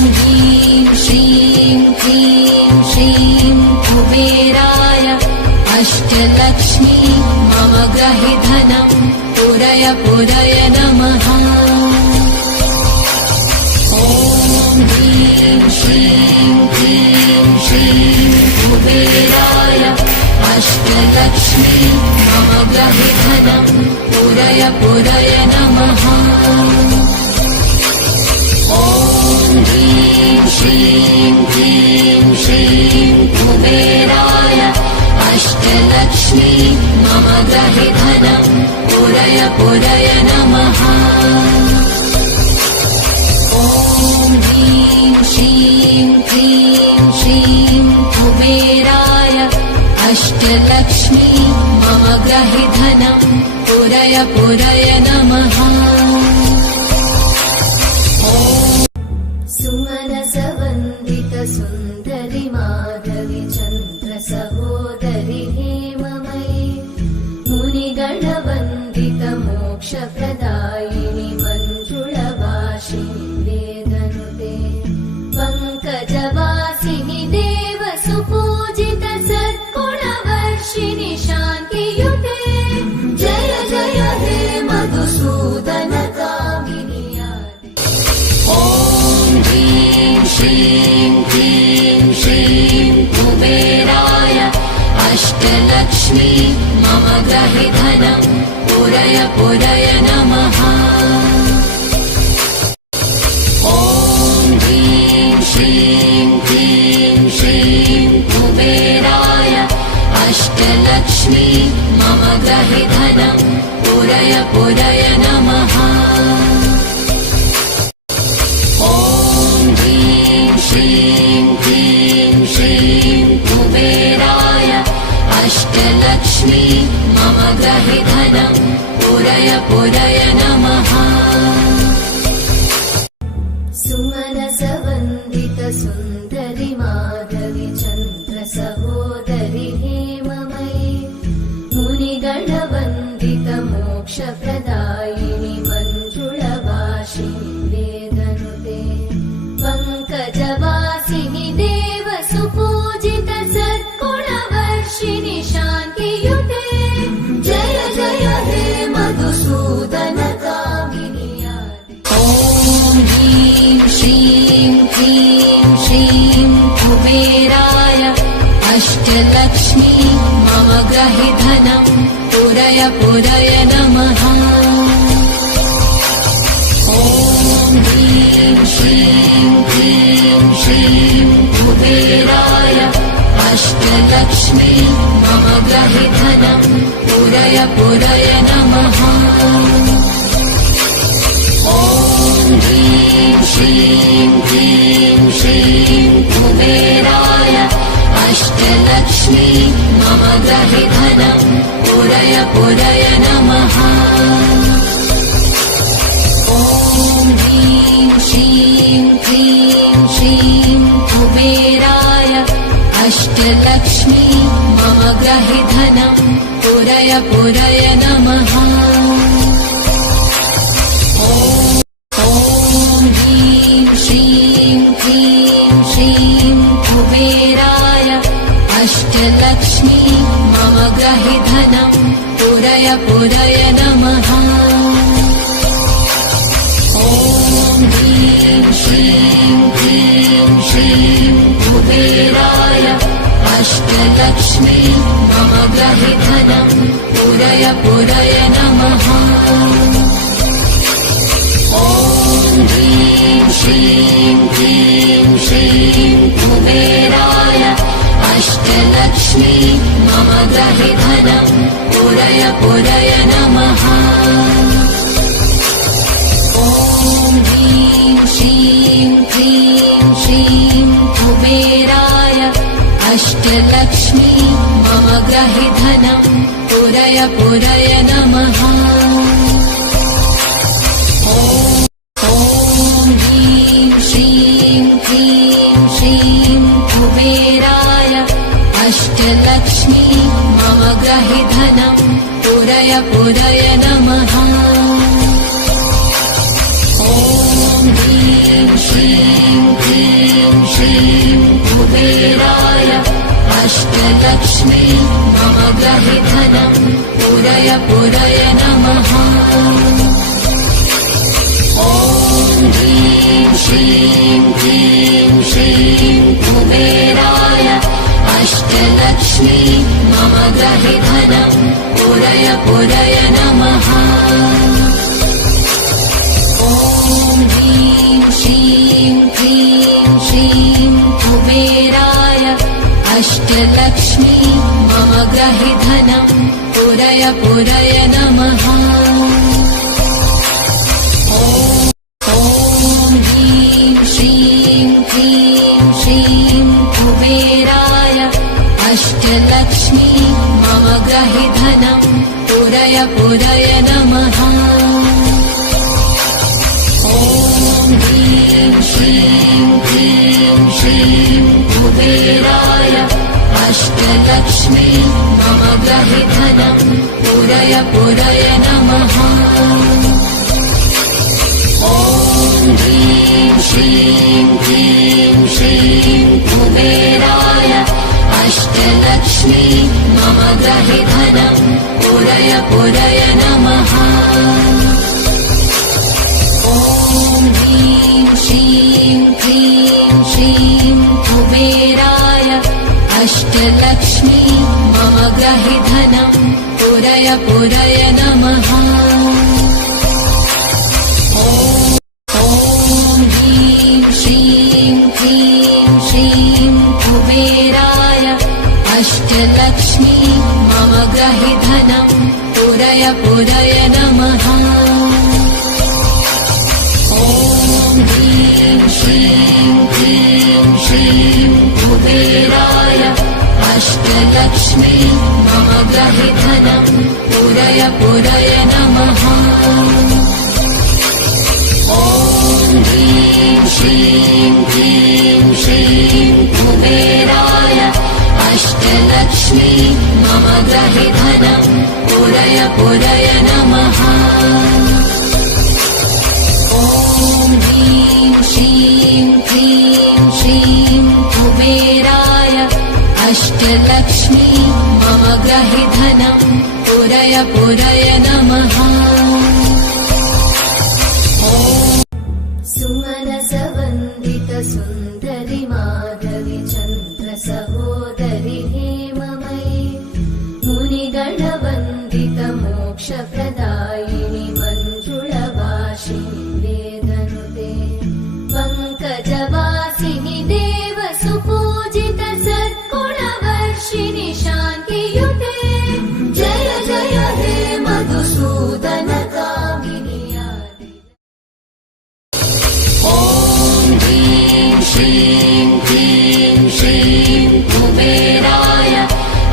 ह्रीं श्रीं क्लीं श्रीं कुबेराय अष्टलक्ष्मी मम गृहे धनं पुरय पुरय नमः। ॐ ह्रीं श्रीं क्लीं श्रीं कुबेराय अष्टलक्ष्मी मम गृहे धनं पुरय पुरय नमः। ॐ ह्रीं श्रीं क्लीं श्रीं कुबेराय अष्टलक्ष्मी मम गृहे धनं पुरय पुरय नमः। ॐ ह्रीं श्रीं क्लीं श्रीं कुबेराय अष्टलक्ष्मी मम गृहे धनं पुरय पुरय नमः। सुमनसवन्दित सुन्दरि माधवि चन्द्र सहोदरि हेममयि मुनिगणवन्दित मोक्षप्रदायिनि मञ्जुळवासिनि वेदनुते पङ्कजवासिनि देव सुपूजित सद्गुणवर्षिणि शान्तियुते जय जय हे मधुसूदन कामिनि। श्रीं क्लीं श्रीं कुबेराय अष्टलक्ष्मी मम गृहे धनं पुरय पुरय नमः। ॐ ह्रीं श्रीं क्लीं श्रीं कुबेराय अष्टलक्ष्मी मम गृहे धनं पुरय पुरय नमः। श्रीं क्लीं श्रीं कुबेराय अष्टलक्ष्मी मम गृहे धनं पुरय पुरय नमः। सुमनसवन्दित सुन्दरि माधवि चन्द्र सहोदरि हेममयि मुनिगणवन्दित मोक्षप्रदायिनि मञ्जुळवासिनि वेदनुते पङ्कजवासिनि देव सुपूजित सद्गुणवर्षिणि शान्तियुते जय जय हे मधुसूदन कामिनि। ॐ ह्रीं श्रीं क्लीं श्रीं कुबेराय अष्टलक्ष्मी मम गृहे धनं पुरय पुरय नमः। ॐ ह्रीं श्रीं क्लीं श्रीं कुबेराय अष्टलक्ष्मी मम गृहे धनं पुरय पुरय नमः। ॐ ह्रीं श्रीं क्लीं श्रीं कुबेराय अष्टलक्ष्मी मम गृहे धनं पुरय पुरय नमः। ॐ ह्रीं श्रीं क्लीं श्रीं कुबेराय अष्टलक्ष्मी मम गृहे धनं पुरय पुरय नमः। ॐ ह्रीं श्रीं क्लीं श्रीं कुबेराय अष्टलक्ष्मी मम गृहे धनं पुरय पुरय नमः। ॐ ह्रीं श्रीं क्लीं श्रीं कुबेराय अष्टलक्ष्मी मम गृहे धनं पुरय पुरय नमः। ॐ ह्रीं श्रीं क्लीं श्रीं कुबेराय अष्टलक्ष्मी मम गृहे धनं पुरय पुरय नमः। ॐ ह्रीं श्रीं क्लीं श्रीं कुबेराय अष्टलक्ष्मी मम गृहे धनं पुरय पुरय नमः। ॐ ह्रीं श्रीं क्लीं श्रीं कुबेराय अष्टलक्ष्मी मम गृहे धनं पुरय पुरय नमः। ॐ ह्रीं श्रीं अष्टलक्ष्मी मम ग्रहि धनं पुरय पुरय नमः। ॐ ह्रीं श्रीं क्लीं श्रीं कुबेराय अष्टलक्ष्मी मम ग्रहि धनं पुरय पुरय नमः। ॐ ह्रीं श्रीं क्लीं श्रीं कुबेराय अष्टलक्ष्मी मम ग्रहि धनं पुरय पुरय नमः। ॐ ह्रीं श्रीं क्लीं श्रीं कुबेराय अष्टलक्ष्मी मम ग्रहि धनं पुरय पुरय नमः। ॐ ह्रीं श्रीं क्लीं श्रीं कुबेराय अष्टलक्ष्मी मम ग्रहि धनं पुरय पुरय नमः। ॐ ह्रीं श्रीं क्लीं श्रीं कुबेराय अष्टलक्ष्मी मम ग्रहि धनं पुरय पुरय नमः। ॐ ह्रीं श्रीं क्लीं श्रीं कुबेराय अष्टलक्ष्मी मम ग्रहि धनं पुरय पुरय नमः। ॐ ह्रीं श्रीं क्लीं श्रीं कुबेराय अष्टलक्ष्मी मम ग्रहि धनं पुरय पुरय नमः। ॐ ह्रीं श्रीं क्लीं श्रीं कुबेराय अष्टलक्ष्मी मम ग्रहि धनं पुरय पुरय नमः। ॐ ह्रीं श्रीं क्लीं श्रीं कुबेराय अष्टलक्ष्मी मम ग्रहि धनं पुरय पुरय नमः। ॐ ह्रीं श्रीं क्लीं श्रीं कुबेराय अष्टलक्ष्मी मम ग्रहि धनं पुरय पुरय नमः। सुमनसवन्दित सुन्दरि माधवि चन्द्र सहोदरि हेममयि मुनिगणवन्दित मोक्षप्रदायिनि मञ्जुळवासिनि वेदनुते पङ्कजवासिनि देव सुपूजित सद्गुणवर्षिणि शान्तियुते जय जय हे मधुसूदन कामिनि श्रीं क्लीं श्रीं कुबेराय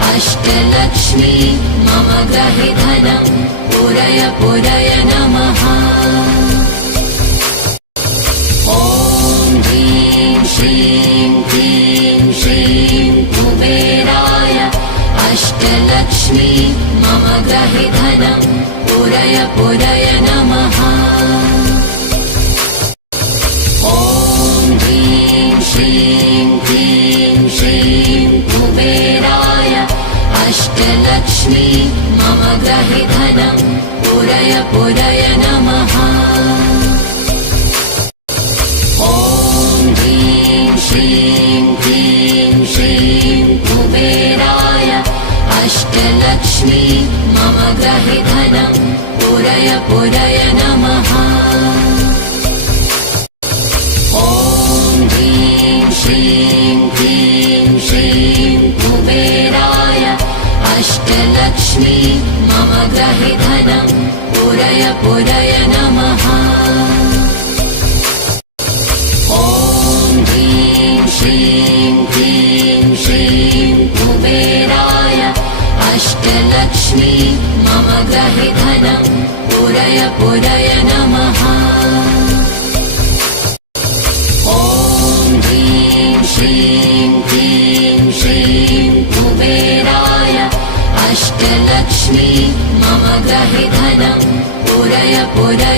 अष्टलक्ष्मी मम ग्रहि धनं पुरय पुरय नमः। ॐ ह्रीं श्रीं क्लीं श्रीं कुबेराय अष्टलक्ष्मी मम ग्रहि धनं पुरय पुरय नमः। श्रीं क्लीं श्रीं कुबेराय अष्टलक्ष्मी मम ग्रहि धनं पुरय पुरय नमः। ॐ ह्रीं श्रीं क्लीं श्रीं कुबेराय अष्टलक्ष्मी मम ग्रहि धनं पुरय पुरय नमः। श्रीं क्लीं श्रीं कुबेराय अष्टलक्ष्मी मम ग्रहि धनं पुरय पुरय नमः। ॐ ह्रीं श्रीं क्लीं श्रीं कुबेराय अष्टलक्ष्मी मम ग्रहि धनं पुरय पुरय नमः। श्रीं क्लीं श्रीं कुबेराय अष्टलक्ष्मी मम ग्रहि धनं पुरय पुरय